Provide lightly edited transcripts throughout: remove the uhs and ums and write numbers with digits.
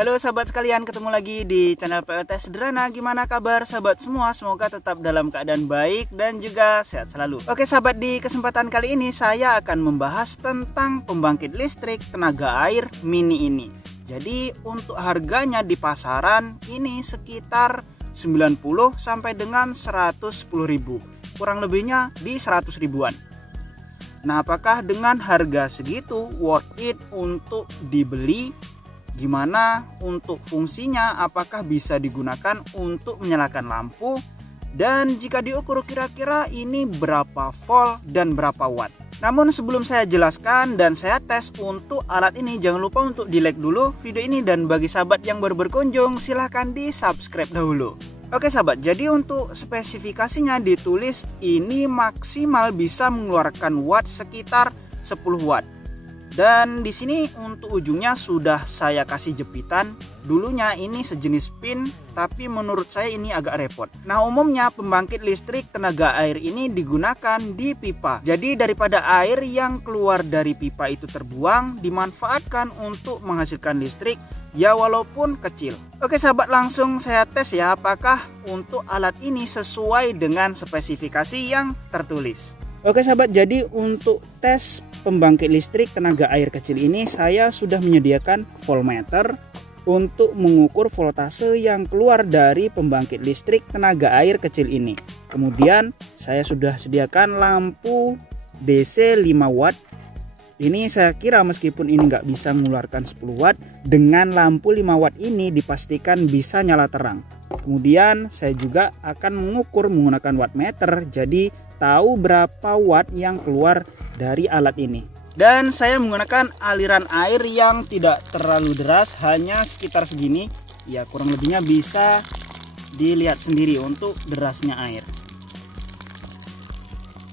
Halo sahabat sekalian, ketemu lagi di channel PLT Sederhana. Gimana kabar sahabat semua? Semoga tetap dalam keadaan baik dan juga sehat selalu. Oke sahabat, di kesempatan kali ini saya akan membahas tentang pembangkit listrik tenaga air mini ini. Jadi untuk harganya di pasaran ini sekitar 90 sampai dengan 110.000. Kurang lebihnya di 100 ribuan. Nah, apakah dengan harga segitu worth it untuk dibeli? Gimana untuk fungsinya, apakah bisa digunakan untuk menyalakan lampu, dan jika diukur kira-kira ini berapa volt dan berapa watt. Namun sebelum saya jelaskan dan saya tes untuk alat ini, jangan lupa untuk di like dulu video ini, dan bagi sahabat yang baru berkunjung silahkan di subscribe dahulu. Oke sahabat, jadi untuk spesifikasinya ditulis ini maksimal bisa mengeluarkan watt sekitar 10 watt. Dan di sini untuk ujungnya sudah saya kasih jepitan. Dulunya ini sejenis pin, tapi menurut saya ini agak repot. Nah, umumnya pembangkit listrik tenaga air ini digunakan di pipa. Jadi daripada air yang keluar dari pipa itu terbuang, dimanfaatkan untuk menghasilkan listrik, ya walaupun kecil. Oke sahabat, langsung saya tes ya apakah untuk alat ini sesuai dengan spesifikasi yang tertulis. Oke sahabat, jadi untuk tes pembangkit listrik tenaga air kecil ini saya sudah menyediakan voltmeter untuk mengukur voltase yang keluar dari pembangkit listrik tenaga air kecil ini. Kemudian saya sudah sediakan lampu DC 5 watt. Ini saya kira meskipun ini nggak bisa mengeluarkan 10 watt, dengan lampu 5 watt ini dipastikan bisa nyala terang. Kemudian saya juga akan mengukur menggunakan wattmeter, jadi tahu berapa watt yang keluar dari alat ini. Dan saya menggunakan aliran air yang tidak terlalu deras, hanya sekitar segini. Ya kurang lebihnya bisa dilihat sendiri untuk derasnya air.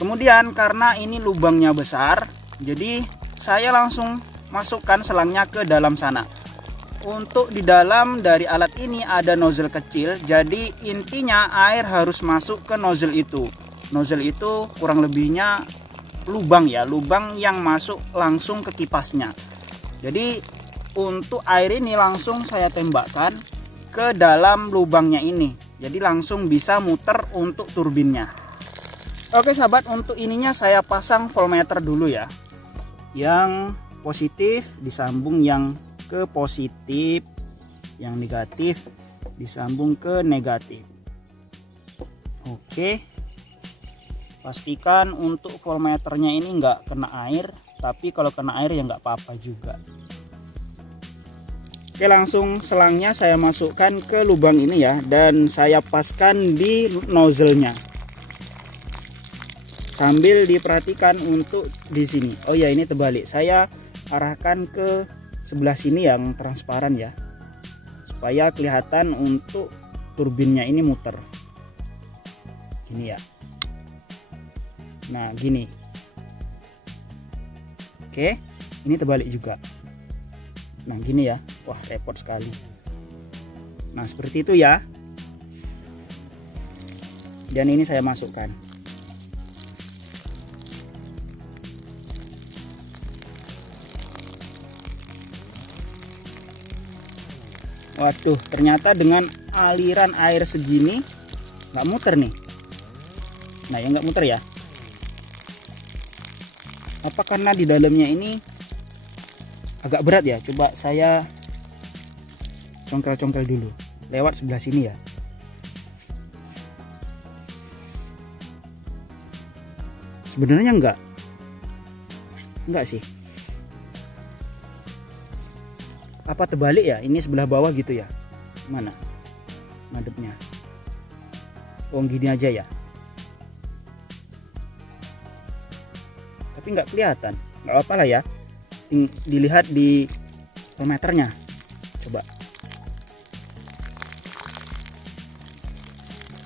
Kemudian karena ini lubangnya besar, jadi saya langsung masukkan selangnya ke dalam sana. Untuk di dalam dari alat ini ada nozzle kecil, jadi intinya air harus masuk ke nozzle itu. Nozzle itu kurang lebihnya lubang ya, lubang yang masuk langsung ke kipasnya. Jadi untuk air ini langsung saya tembakkan ke dalam lubangnya ini. Jadi langsung bisa muter untuk turbinnya. Oke sahabat, untuk ininya saya pasang voltmeter dulu ya. Yang positif disambung yang ke positif, yang negatif disambung ke negatif. Oke, pastikan untuk voltmeternya ini nggak kena air, tapi kalau kena air ya nggak apa-apa juga. Oke, langsung selangnya saya masukkan ke lubang ini ya, dan saya paskan di nozzle-nya. Sambil diperhatikan untuk di sini. Oh ya, ini terbalik. Saya arahkan ke sebelah sini yang transparan ya, supaya kelihatan untuk turbinnya ini muter. Gini ya. Nah, gini. Oke, ini terbalik juga. Nah, gini ya. Wah, repot sekali. Nah, seperti itu ya. Dan ini saya masukkan. Waduh, ternyata dengan aliran air segini nggak muter nih. Nah, ya nggak muter ya. Apa karena di dalamnya ini agak berat ya? Coba saya congkel-congkel dulu lewat sebelah sini ya. Sebenarnya enggak sih. Apa terbalik ya? Ini sebelah bawah gitu ya? Mana madepnya? Oh, gini aja ya. Tapi nggak kelihatan. Nggak apa-apa lah ya. Dilihat di voltmeternya. Coba.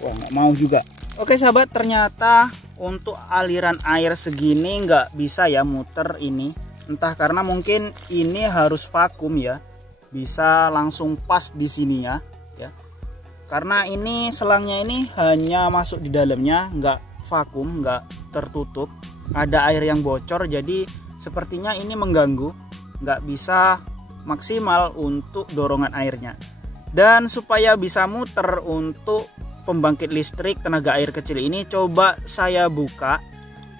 Wah, nggak mau juga. Oke sahabat, ternyata untuk aliran air segini nggak bisa ya muter ini. Entah karena mungkin ini harus vakum ya. Bisa langsung pas di sini ya. Karena ini selangnya ini hanya masuk di dalamnya, nggak vakum, nggak tertutup. Ada air yang bocor, jadi sepertinya ini mengganggu, nggak bisa maksimal untuk dorongan airnya. Dan supaya bisa muter untuk pembangkit listrik tenaga air kecil ini, coba saya buka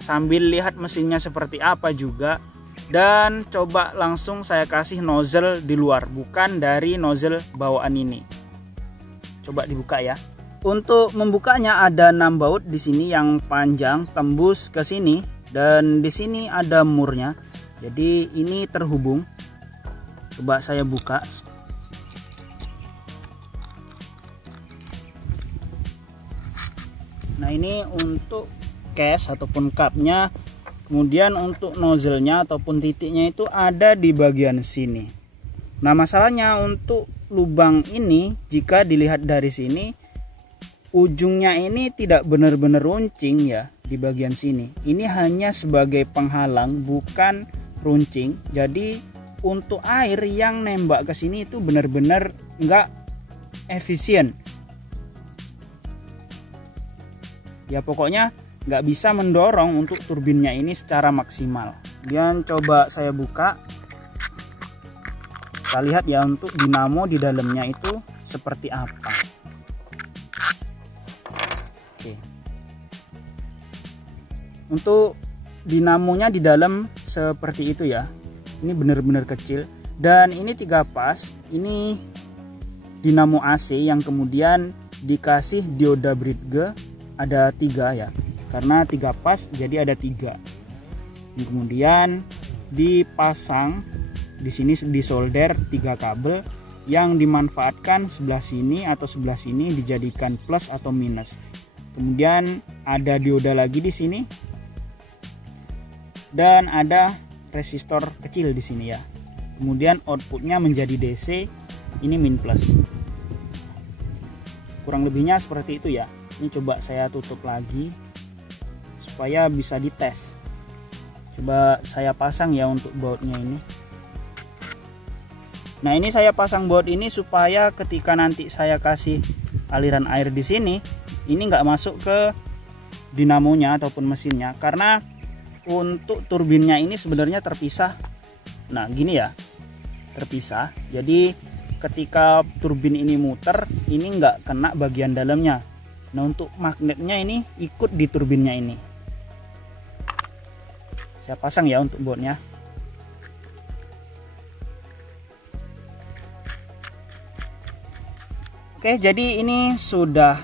sambil lihat mesinnya seperti apa juga. Dan coba langsung saya kasih nozzle di luar, bukan dari nozzle bawaan ini. Coba dibuka ya. Untuk membukanya ada 6 baut di sini yang panjang tembus ke sini, dan di sini ada murnya. Jadi ini terhubung. Coba saya buka. Nah, ini untuk case ataupun cupnya. Kemudian untuk nozzle-nya ataupun titiknya itu ada di bagian sini. Nah, masalahnya untuk lubang ini, jika dilihat dari sini, ujungnya ini tidak benar-benar runcing ya di bagian sini. Ini hanya sebagai penghalang, bukan runcing. Jadi untuk air yang nembak ke sini itu benar-benar nggak efisien. Ya pokoknya nggak bisa mendorong untuk turbinnya ini secara maksimal. Kemudian coba saya buka. Kita lihat ya untuk dinamo di dalamnya itu seperti apa. Oke. Untuk dinamonya di dalam seperti itu ya. Ini benar-benar kecil. Dan ini 3 pas. Ini dinamo AC yang kemudian dikasih dioda Brugge. Ada 3 ya. Karena 3 pas jadi ada 3. Kemudian dipasang di sini, disolder 3 kabel yang dimanfaatkan sebelah sini atau sebelah sini dijadikan plus atau minus. Kemudian ada dioda lagi di sini dan ada resistor kecil di sini ya. Kemudian outputnya menjadi DC, ini min plus. Kurang lebihnya seperti itu ya. Ini coba saya tutup lagi supaya bisa dites. Coba saya pasang ya untuk bautnya ini. Nah, ini saya pasang baut ini supaya ketika nanti saya kasih aliran air di sini, ini nggak masuk ke dinamonya ataupun mesinnya, karena untuk turbinnya ini sebenarnya terpisah. Nah, gini ya, terpisah. Jadi ketika turbin ini muter, ini nggak kena bagian dalamnya. Nah, untuk magnetnya ini ikut di turbinnya ini. Saya pasang ya untuk bautnya. Oke, jadi ini sudah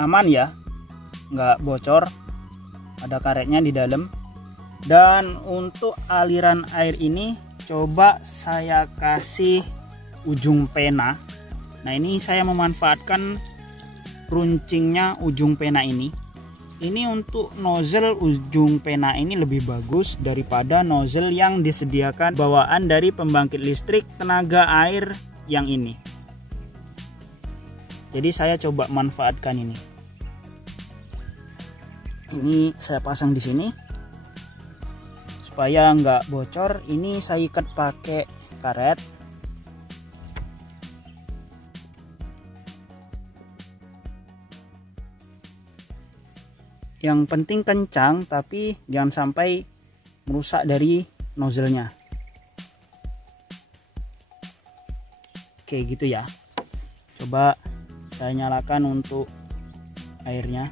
aman ya, nggak bocor, ada karetnya di dalam. Dan untuk aliran air ini coba saya kasih ujung pena. Nah, ini saya memanfaatkan runcingnya ujung pena ini. Ini untuk nozzle ujung pena ini lebih bagus daripada nozzle yang disediakan bawaan dari pembangkit listrik tenaga air yang ini. Jadi saya coba manfaatkan ini. Ini saya pasang di sini supaya nggak bocor. Ini saya ikat pakai karet. Yang penting kencang, tapi jangan sampai merusak dari nozzle-nya. Oke, gitu ya. Coba saya nyalakan untuk airnya.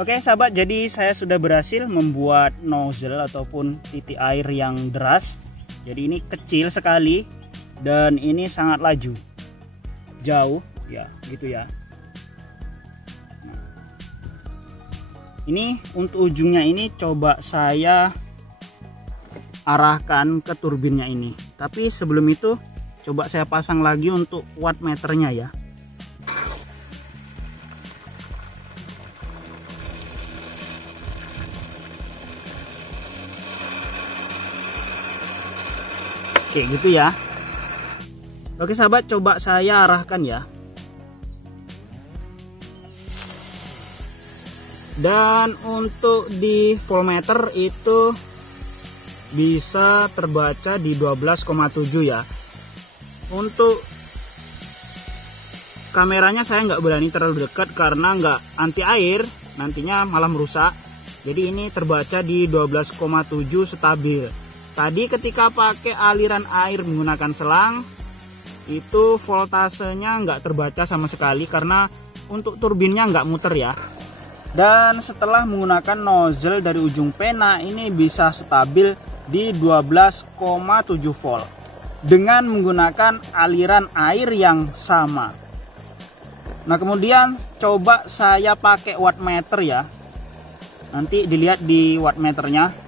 Oke sahabat, jadi saya sudah berhasil membuat nozzle ataupun titik air yang deras. Jadi ini kecil sekali dan ini sangat laju, jauh ya, gitu ya. Nah, ini untuk ujungnya ini coba saya arahkan ke turbinnya ini. Tapi sebelum itu coba saya pasang lagi untuk wattmeternya ya. Oke, gitu ya. Oke sahabat, coba saya arahkan ya. Dan untuk di voltmeter itu bisa terbaca di 12,7 ya. Untuk kameranya saya nggak berani terlalu dekat karena nggak anti air, nantinya malah merusak. Jadi ini terbaca di 12,7 stabil. Tadi ketika pakai aliran air menggunakan selang, itu voltasenya nggak terbaca sama sekali karena untuk turbinnya nggak muter ya. Dan setelah menggunakan nozzle dari ujung pena, ini bisa stabil di 12,7 volt dengan menggunakan aliran air yang sama. Nah, kemudian coba saya pakai wattmeter ya. Nanti dilihat di wattmeternya.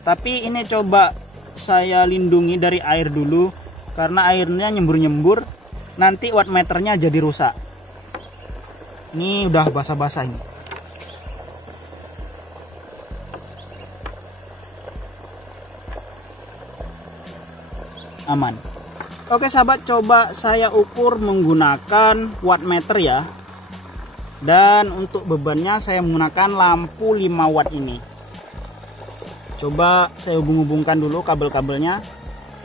Tapi ini coba saya lindungi dari air dulu karena airnya nyembur-nyembur, nanti wattmeternya jadi rusak. Ini udah basah-basah ini. Aman. Oke sahabat, coba saya ukur menggunakan wattmeter ya. Dan untuk bebannya saya menggunakan lampu 5 watt ini. Coba saya hubung-hubungkan dulu kabel-kabelnya.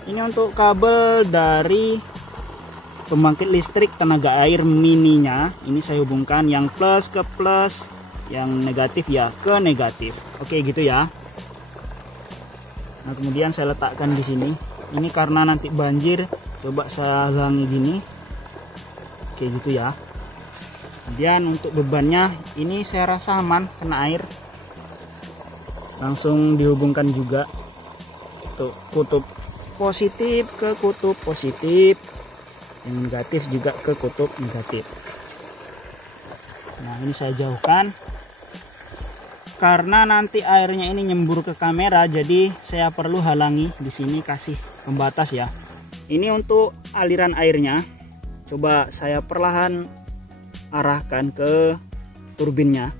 Ini untuk kabel dari pembangkit listrik tenaga air mininya. Ini saya hubungkan yang plus ke plus, yang negatif ya ke negatif. Oke gitu ya. Nah, kemudian saya letakkan di sini. Ini karena nanti banjir, coba saya halangi gini. Oke gitu ya. Kemudian untuk bebannya ini saya rasa aman kena air. Langsung dihubungkan juga untuk kutub positif ke kutub positif, yang negatif juga ke kutub negatif. Nah, ini saya jauhkan karena nanti airnya ini nyembur ke kamera, jadi saya perlu halangi di sini, kasih pembatas ya. Ini untuk aliran airnya. Coba saya perlahan arahkan ke turbinnya.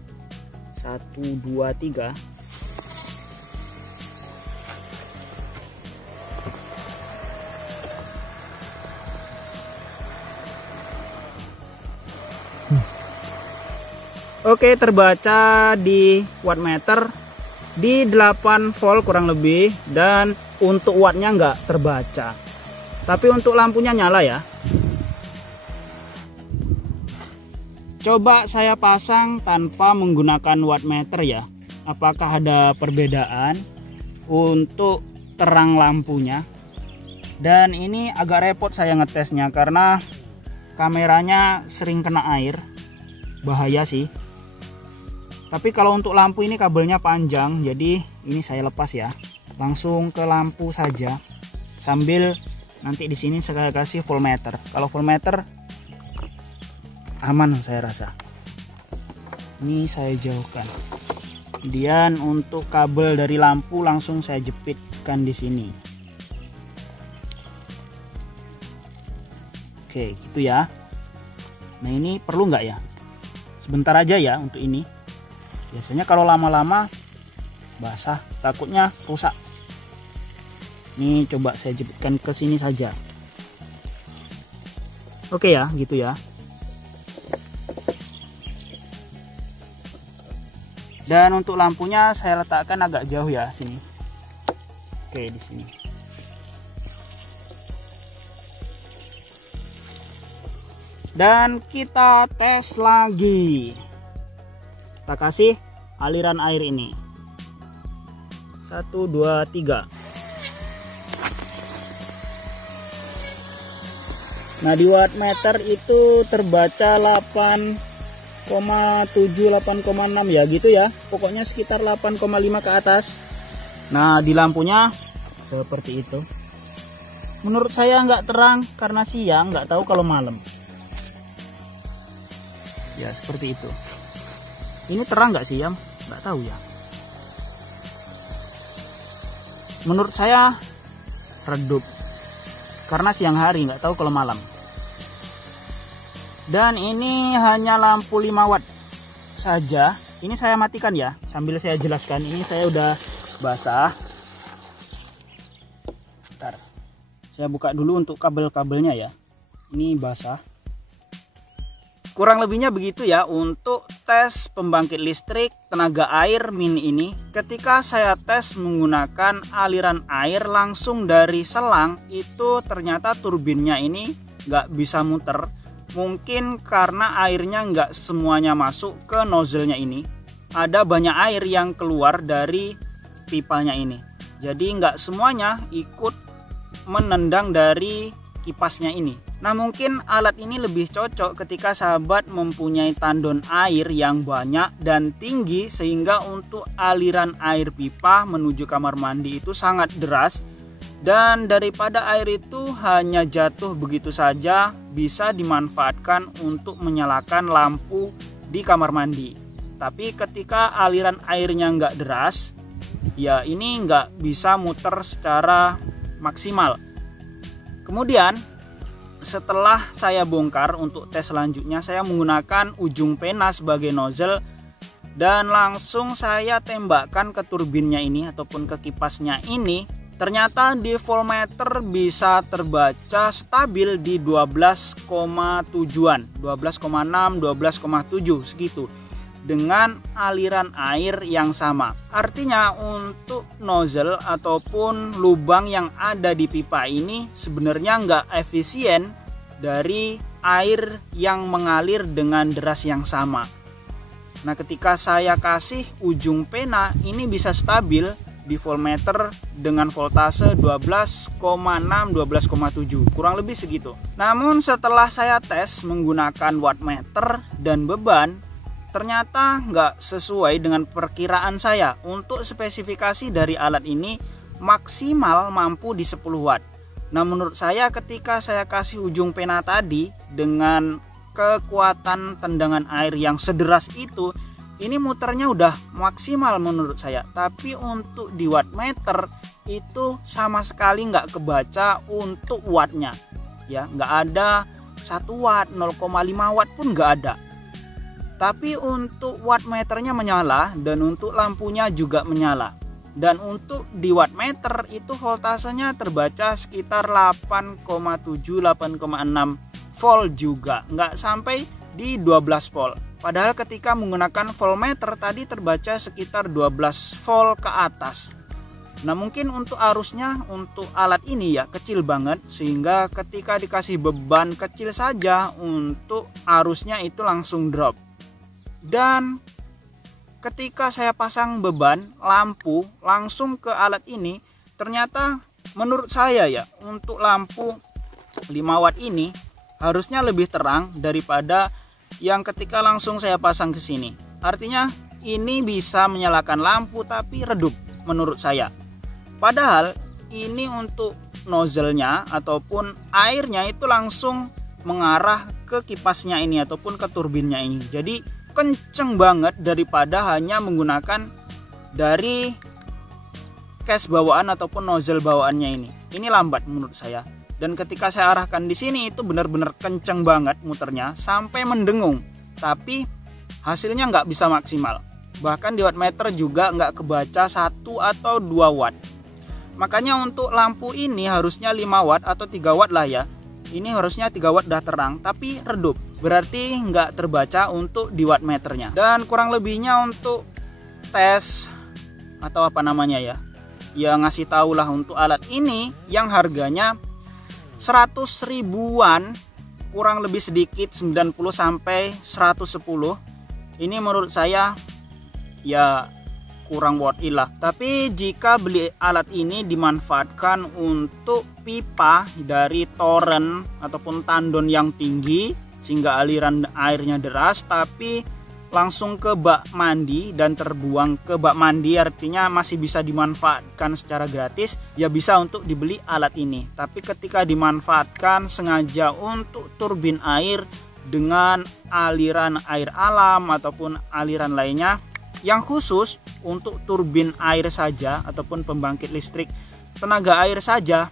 1 2 3. Oke, terbaca di wattmeter di 8 volt kurang lebih, dan untuk wattnya nggak terbaca. Tapi untuk lampunya nyala ya. Coba saya pasang tanpa menggunakan wattmeter ya. Apakah ada perbedaan untuk terang lampunya? Dan ini agak repot saya ngetesnya karena kameranya sering kena air. Bahaya sih. Tapi kalau untuk lampu ini kabelnya panjang, jadi ini saya lepas ya. Langsung ke lampu saja. Sambil nanti di sini saya kasih voltmeter. Kalau voltmeter aman saya rasa. Ini saya jauhkan. Kemudian untuk kabel dari lampu langsung saya jepitkan di sini. Oke, gitu ya. Nah, ini perlu nggak ya? Sebentar aja ya untuk ini. Biasanya kalau lama-lama basah, takutnya rusak. Ini coba saya jepitkan ke sini saja. Oke ya, gitu ya. Dan untuk lampunya saya letakkan agak jauh ya sini. Oke, di sini. Dan kita tes lagi. Kita kasih aliran air ini. 1 2 3. Nah, di wattmeter itu terbaca 8,7 8,6 ya gitu ya. Pokoknya sekitar 8,5 ke atas. Nah, di lampunya seperti itu. Menurut saya nggak terang karena siang, nggak tahu kalau malam. Ya, seperti itu. Ini terang nggak sih ya? Nggak tahu ya. Menurut saya redup karena siang hari, nggak tahu kalau malam. Dan ini hanya lampu 5 watt saja. Ini saya matikan ya, sambil saya jelaskan. Ini saya udah basah. Bentar. Saya buka dulu untuk kabel-kabelnya ya. Ini basah. Kurang lebihnya begitu ya untuk tes pembangkit listrik tenaga air mini ini. Ketika saya tes menggunakan aliran air langsung dari selang, itu ternyata turbinnya ini nggak bisa muter. Mungkin karena airnya nggak semuanya masuk ke nozzle-nya ini. Ada banyak air yang keluar dari pipanya ini. Jadi nggak semuanya ikut menendang dari kipasnya ini. Nah, mungkin alat ini lebih cocok ketika sahabat mempunyai tandon air yang banyak dan tinggi, sehingga untuk aliran air pipa menuju kamar mandi itu sangat deras, dan daripada air itu hanya jatuh begitu saja, bisa dimanfaatkan untuk menyalakan lampu di kamar mandi. Tapi ketika aliran airnya nggak deras, ya ini nggak bisa muter secara maksimal. Kemudian setelah saya bongkar, untuk tes selanjutnya saya menggunakan ujung pena sebagai nozzle dan langsung saya tembakkan ke turbinnya ini ataupun ke kipasnya ini. Ternyata di voltmeter bisa terbaca stabil di 12,7-an, 12,6, 12,7 segitu, dengan aliran air yang sama. Artinya untuk nozzle ataupun lubang yang ada di pipa ini sebenarnya nggak efisien dari air yang mengalir dengan deras yang sama. Nah, ketika saya kasih ujung pena ini bisa stabil di voltmeter dengan voltase 12,6, 12,7, kurang lebih segitu. Namun setelah saya tes menggunakan wattmeter dan beban, ternyata nggak sesuai dengan perkiraan saya. Untuk spesifikasi dari alat ini maksimal mampu di 10 watt. Nah, menurut saya ketika saya kasih ujung pena tadi dengan kekuatan tendangan air yang sederas itu, ini muternya udah maksimal menurut saya. Tapi untuk di wattmeter itu sama sekali nggak kebaca untuk wattnya, ya nggak ada 1 watt, 0,5 watt pun nggak ada. Tapi untuk wattmeternya menyala dan untuk lampunya juga menyala. Dan untuk di wattmeter itu voltasenya terbaca sekitar 8,7, 8,6 volt juga, nggak sampai di 12 volt. Padahal ketika menggunakan voltmeter tadi terbaca sekitar 12 volt ke atas. Nah, mungkin untuk arusnya untuk alat ini ya kecil banget, sehingga ketika dikasih beban kecil saja untuk arusnya itu langsung drop. Dan ketika saya pasang beban lampu langsung ke alat ini, ternyata menurut saya ya untuk lampu 5 watt ini harusnya lebih terang daripada yang ketika langsung saya pasang ke sini. Artinya ini bisa menyalakan lampu tapi redup menurut saya. Padahal ini untuk nozzle-nya ataupun airnya itu langsung mengarah ke kipasnya ini ataupun ke turbinnya ini. Jadi kenceng banget daripada hanya menggunakan dari case bawaan ataupun nozzle bawaannya ini. Ini lambat menurut saya. Dan ketika saya arahkan di sini itu benar-benar kenceng banget muternya sampai mendengung. Tapi hasilnya nggak bisa maksimal. Bahkan di wattmeter juga nggak kebaca 1 atau 2 watt. Makanya untuk lampu ini harusnya 5 watt atau 3 watt lah ya. Ini harusnya 3 watt udah terang tapi redup. Berarti nggak terbaca untuk di wattmeternya. Dan kurang lebihnya untuk tes atau apa namanya ya. Ya ngasih tahu lah untuk alat ini yang harganya 100 ribuan, kurang lebih sedikit 90 sampai 110. Ini menurut saya ya kurang worth it lah. Tapi jika beli alat ini dimanfaatkan untuk pipa dari toren ataupun tandon yang tinggi sehingga aliran airnya deras tapi langsung ke bak mandi dan terbuang ke bak mandi, artinya masih bisa dimanfaatkan secara gratis, ya bisa untuk dibeli alat ini. Tapi ketika dimanfaatkan sengaja untuk turbin air dengan aliran air alam ataupun aliran lainnya yang khusus untuk turbin air saja ataupun pembangkit listrik tenaga air saja,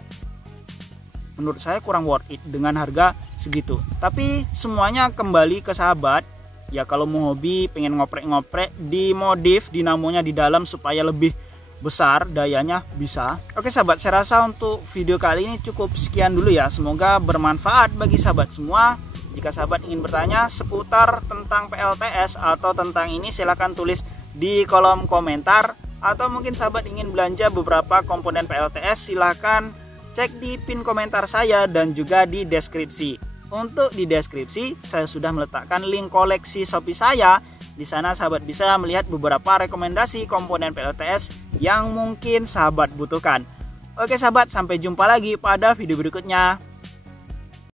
menurut saya kurang worth it dengan harga segitu. Tapi semuanya kembali ke sahabat. Ya kalau mau hobi pengen ngoprek-ngoprek dimodif dinamonya di dalam supaya lebih besar dayanya bisa. Oke sahabat, saya rasa untuk video kali ini cukup sekian dulu ya. Semoga bermanfaat bagi sahabat semua. Jika sahabat ingin bertanya seputar tentang PLTS atau tentang ini silahkan tulis di kolom komentar. Atau mungkin sahabat ingin belanja beberapa komponen PLTS silahkan cek di pin komentar saya dan juga di deskripsi. Untuk di deskripsi saya sudah meletakkan link koleksi Shopee saya. Di sana sahabat bisa melihat beberapa rekomendasi komponen PLTS yang mungkin sahabat butuhkan. Oke sahabat, sampai jumpa lagi pada video berikutnya.